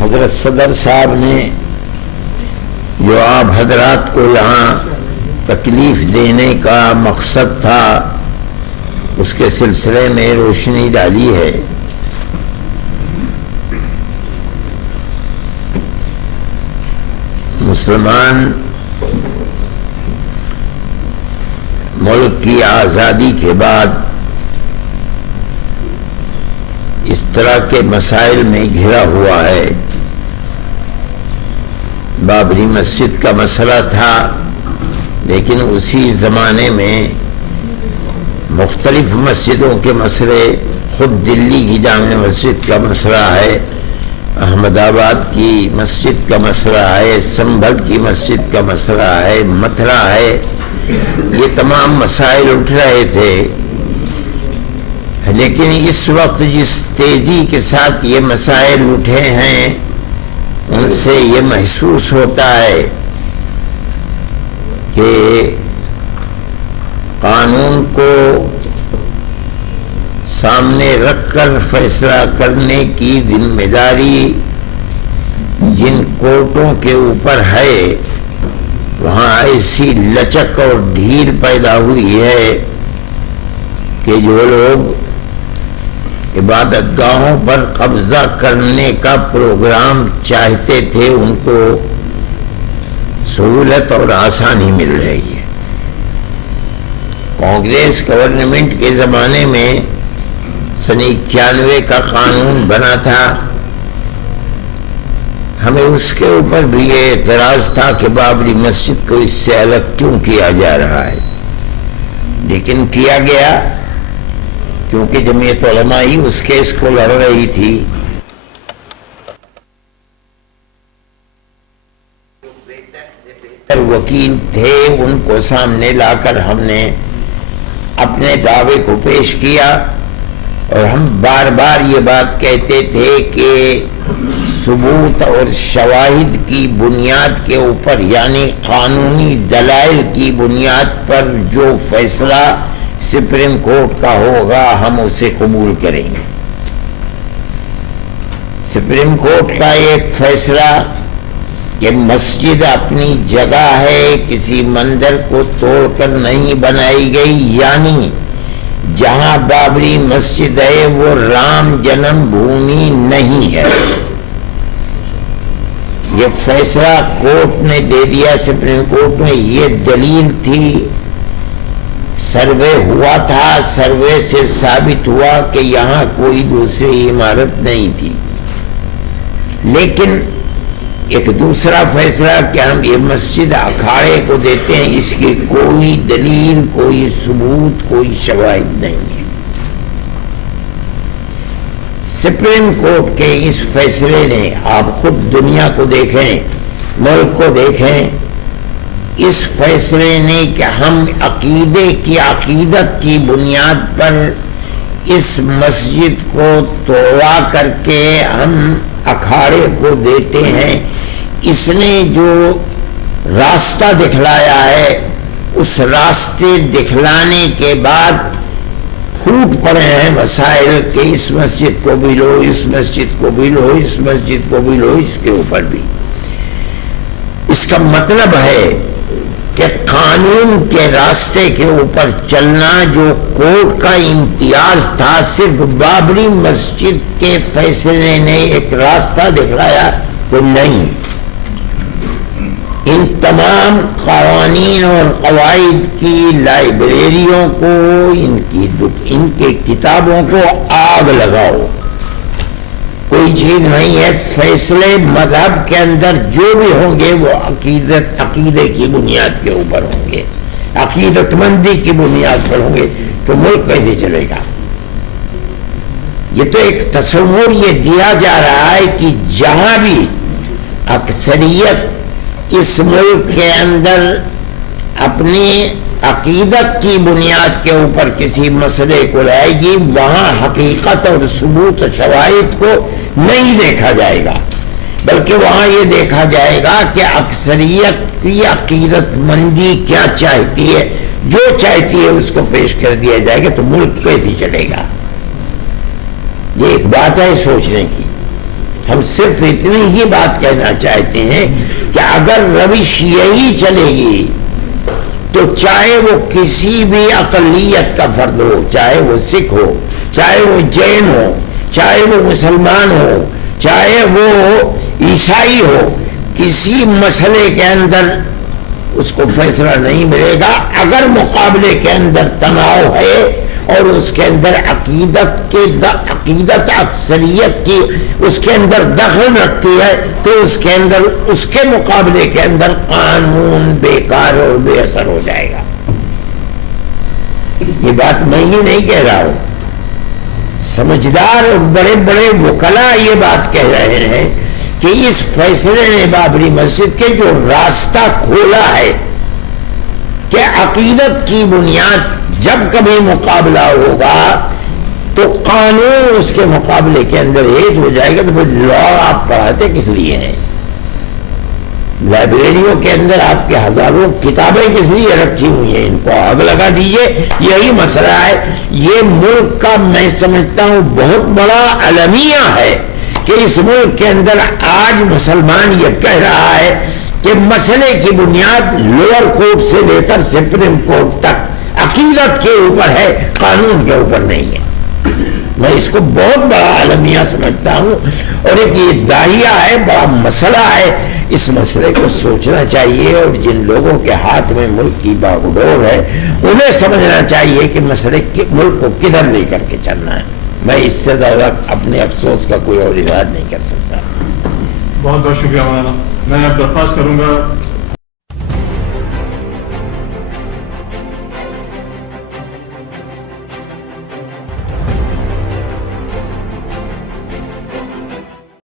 حضرت صدر صاحب نے جو آپ حضرات کو یہاں تکلیف دینے کا مقصد تھا اس کے سلسلے میں روشنی ڈالی ہے. مسلمان ملک کی آزادی کے بعد اس طرح کے مسائل میں گھرا ہوا ہے. بابری مسجد کا مسئلہ تھا، لیکن اسی زمانے میں مختلف مسجدوں کے مسئلے، خود دلی کی جامع مسجد کا مسئلہ ہے، احمد آباد کی مسجد کا مسئلہ ہے، سنبھل کی مسجد کا مسئلہ ہے، متھرا ہے. یہ تمام مسائل اٹھ رہے تھے، لیکن اس وقت جس تیزی کے ساتھ یہ مسائل اٹھے ہیں ان سے یہ محسوس ہوتا ہے کہ قانون کو سامنے رکھ کر فیصلہ کرنے کی ذمہ داری جن کورٹوں کے اوپر ہے وہاں ایسی لچک اور ڈھیل پیدا ہوئی ہے کہ جو لوگ عبادت گاہوں پر قبضہ کرنے کا پروگرام چاہتے تھے ان کو سہولت اور آسانی مل رہی ہے. کانگریس گورنمنٹ کے زمانے میں سن 91 کا قانون بنا تھا، ہمیں اس کے اوپر بھی یہ اعتراض تھا کہ بابری مسجد کو اس سے الگ کیوں کیا جا رہا ہے، لیکن کیا گیا کیونکہ جمعیت علماء ہی اس کیس کو لڑ رہی تھی. وکیل تھے، ان کو سامنے لا کر ہم نے اپنے دعوے کو پیش کیا اور ہم بار بار یہ بات کہتے تھے کہ ثبوت اور شواہد کی بنیاد کے اوپر، یعنی قانونی دلائل کی بنیاد پر جو فیصلہ سپریم کورٹ کا ہوگا ہم اسے قبول کریں گے. سپریم کورٹ کا ایک فیصلہ کہ مسجد اپنی جگہ ہے، کسی مندر کو توڑ کر نہیں بنائی گئی، یعنی جہاں بابری مسجد ہے وہ رام جنم بھومی نہیں ہے. یہ فیصلہ کورٹ نے دے دیا، سپریم کورٹ میں. یہ دلیل تھی، سروے ہوا تھا، سروے سے ثابت ہوا کہ یہاں کوئی دوسری عمارت نہیں تھی. لیکن ایک دوسرا فیصلہ کہ ہم یہ مسجد اکھاڑے کو دیتے ہیں، اس کی کوئی دلیل، کوئی ثبوت، کوئی شواہد نہیں ہے. سپریم کورٹ کے اس فیصلے نے، آپ خود دنیا کو دیکھیں، ملک کو دیکھیں، اس فیصلے نے کہ ہم عقیدے کی، عقیدت کی بنیاد پر اس مسجد کو توڑوا کر کے ہم اکھاڑے کو دیتے ہیں، اس نے جو راستہ دکھلایا ہے اس راستے دکھلانے کے بعد پھوٹ پڑے ہیں مسائل کہ اس مسجد کو بھی لو، اس مسجد کو بھی لو، اس مسجد کو بھی لو، اس کے اوپر بھی. اس کا مطلب ہے کہ قانون کے راستے کے اوپر چلنا جو کورٹ کا امتیاز تھا، صرف بابری مسجد کے فیصلے نے ایک راستہ دکھلایا تو نہیں. ان تمام قوانین اور قواعد کی لائبریریوں کو، ان کے کتابوں کو آگ لگاؤ. کوئی چیز نہیں ہے. فیصلے مذہب کے اندر جو بھی ہوں گے وہ عقیدے کی بنیاد کے اوپر ہوں گے، عقیدت مندی کی بنیاد پر ہوں گے. تو ملک کیسے چلے گا؟ یہ تو ایک تصور یہ دیا جا رہا ہے کہ جہاں بھی اکثریت اس ملک کے اندر اپنی عقیدت کی بنیاد کے اوپر کسی مسئلے کو لائے گی، وہاں حقیقت اور ثبوت و شواہد کو نہیں دیکھا جائے گا، بلکہ وہاں یہ دیکھا جائے گا کہ اکثریت کی عقیدت مندی کیا چاہتی ہے. جو چاہتی ہے اس کو پیش کر دیا جائے گا. تو ملک کیسے چلے گا؟ یہ ایک بات ہے سوچنے کی. ہم صرف اتنی ہی بات کہنا چاہتے ہیں کہ اگر روش یہی چلے گی تو چاہے وہ کسی بھی اقلیت کا فرد ہو، چاہے وہ سکھ ہو، چاہے وہ جین ہو، چاہے وہ مسلمان ہو، چاہے وہ عیسائی ہو، کسی مسئلے کے اندر اس کو فیصلہ نہیں ملے گا اگر مقابلے کے اندر تناؤ ہے اور اس کے اندر عقیدت اکثریت کی اس کے اندر دخل رکھتی ہے، تو اس کے اندر اس کے مقابلے کے اندر قانون بیکار اور بے اثر ہو جائے گا. یہ بات میں ہی نہیں کہہ رہا ہوں، سمجھدار اور بڑے بڑے وکلا یہ بات کہہ رہے ہیں کہ اس فیصلے نے بابری مسجد کے جو راستہ کھولا ہے کہ عقیدت کی بنیاد جب کبھی مقابلہ ہوگا تو قانون اس کے مقابلے کے اندر ایج ہو جائے گا. تو پھر لا آپ پڑھاتے کس لیے ہیں؟ لائبریریوں کے اندر آپ کے ہزاروں کتابیں کس لیے رکھی ہوئی ہیں؟ ان کو آگ لگا دیجیے. یہی مسئلہ ہے. یہ ملک کا میں سمجھتا ہوں بہت بڑا المیہ ہے کہ اس ملک کے اندر آج مسلمان یہ کہہ رہا ہے کہ مسئلے کی بنیاد لوور کورٹ سے لے کر سپریم کورٹ تک عقیدت کے اوپر ہے، قانون کے اوپر نہیں ہے. میں اس کو بہت بڑا المیہ سمجھتا ہوں اور ایک یہ داہیہ ہے، بڑا مسئلہ ہے. اس مسئلے کو سوچنا چاہیے اور جن لوگوں کے ہاتھ میں ملک کی باغڈور ہے انہیں سمجھنا چاہیے کہ مسئلے ملک کو کدھر لے کر کے چلنا ہے. میں اس سے زیادہ اپنے افسوس کا کوئی اور اظہار نہیں کر سکتا. بہت بہت شکریہ مولانا. میں اب درخواست کروں گا